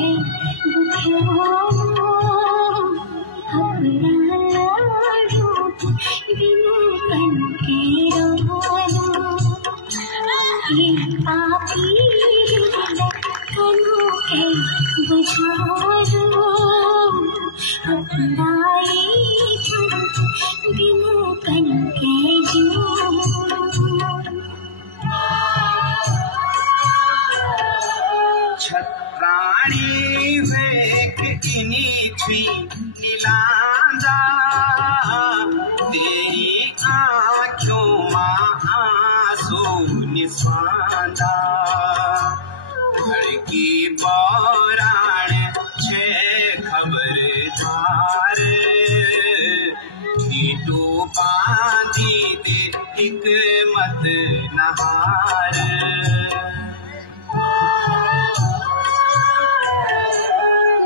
के बुझाओ अपना रूप बिनु बन के रोलो ये पापी कनों के बुझाओ अपना बिनु बन के जो छत्राणी वेक इनी थी नीलांदा तेरी आँखों माँ आंसू निफांदा धड़की पौराण छे खबरदार ठीटू बांधी दे हिकमत नहार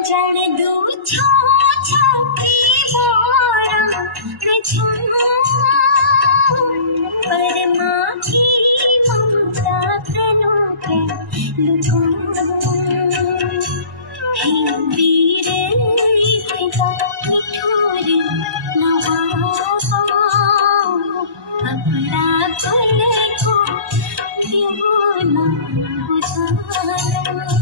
जन दू छोटे बोरा रचना पर माँ की ममता करो के लुभाओ वीर पिता कठोर नवाओ अपना पल को क्यों न बुझाओ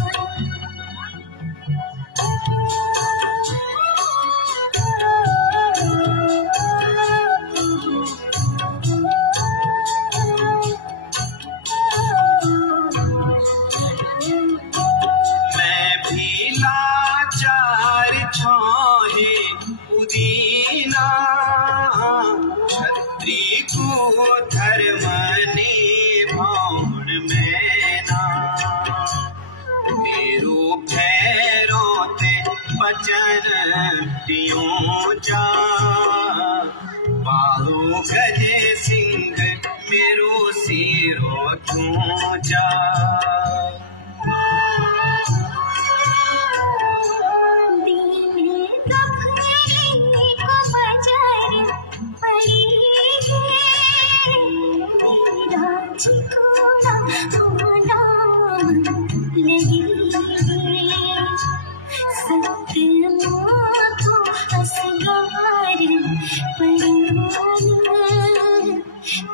मैं भी लाचार छाहे उदीना छत्री को धर्म निभाउन मैना मेरो पैरों ते बचन दियो जा बाहु गजे सिंह मेरो सिरो क्यों जा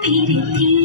फिर